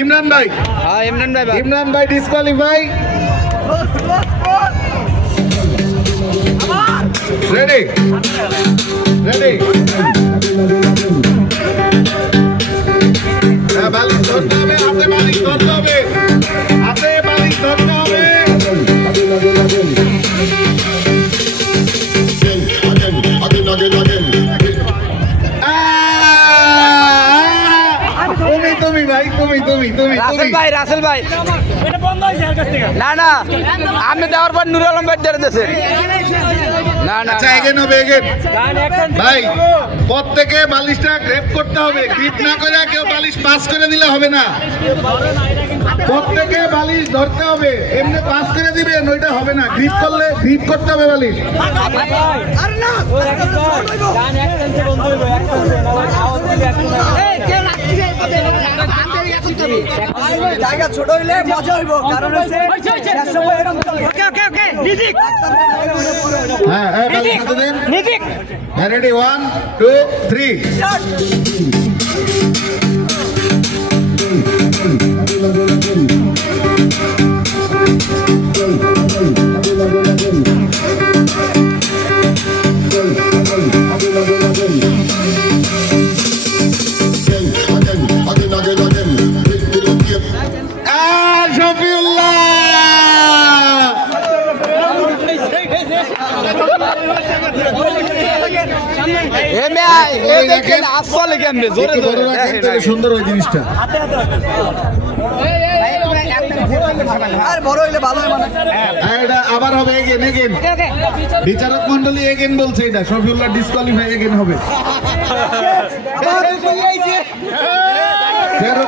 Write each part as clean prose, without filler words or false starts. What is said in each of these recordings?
ইমরান ভাই, ইমরান ভাই disqualify. Ready ready. বালিশ ধরতে হবে, হাতে বালিশ ধরতে হবে, হাতে বালিশ ধরতে হবে। তুমি ভাই, তুমি রাসেল ভাই না না, আমি দেওয়ার পর নুরুল আলম ভাই ধরে দিয়েছে। না না, আচ্ছা এগেন হবে, এগেন ভাই। প্রত্যেকে বালিশটা গ্রেপ করতে হবে, গ্রিপ না করে কেউ বালিশ পাস করে দিলে হবে না। প্রত্যেকে বালিশ ধরতে হবে, এমনি পাস করে দিবেন ওইটা হবে না। গ্রিপ করলে গ্রিপ করতে হবে বালিশ। জায়গা ছোট হইলে মজা হইব, কারণ হচ্ছে হ্যাঁ রেডি 1 2 3 সুন্দর ওই জিনিসটা আবার হবে। বিচারক মন্ডলী এগেন বলছে, এটা শফিউল্লাহ ডিসকোয়ালিফাই এগেন হবে।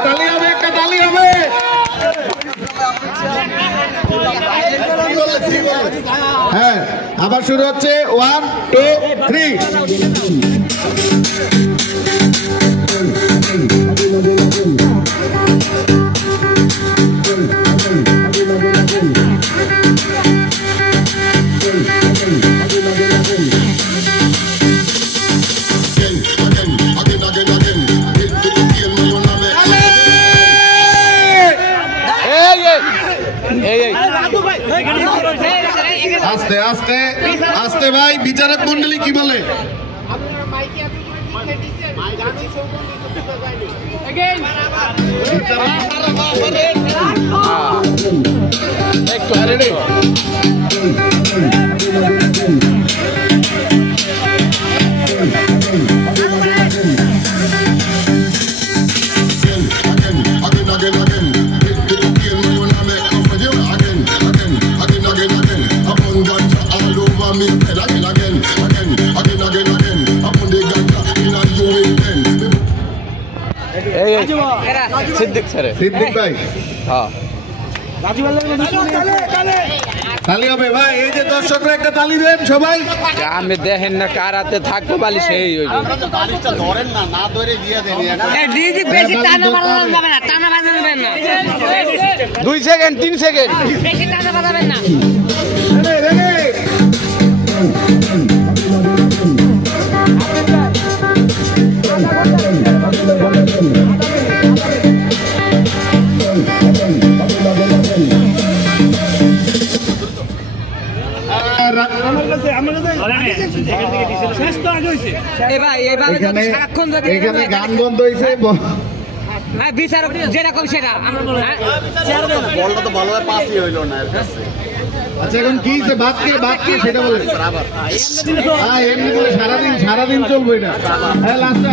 তালি হবে, একটা তালি হবে। হ্যাঁ আবার শুরু হচ্ছে 1 2 3। আস্তে আস্তে আস্তে ভাই, বিচারক মন্ডলী কি বলে? সিদ্দিক ভাই, তালি হবে ভাই। এই যে দর্শকরা একটা তালি দেন সবাই। আমি দেখেন না কার হাতে থাকবে বালিশ, সেই বালিশটা ধরেন না, না ধরে দিয়ে দেন। 2 সেকেন্ড 3 সেকেন্ড বেশি টানা বাঁধাবেন না। এখানে গান বন্ধ হয়েছে, বিচারক যেরকম সেটা বলটা তো ভালোভাবে পাসই হইল না। আচ্ছা এখন কি বাদকে সেটা বলে। হ্যাঁ এমনি বলে সারাদিন চলবে এটা। হ্যাঁ লাস্টে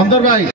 অন্তর ভাই।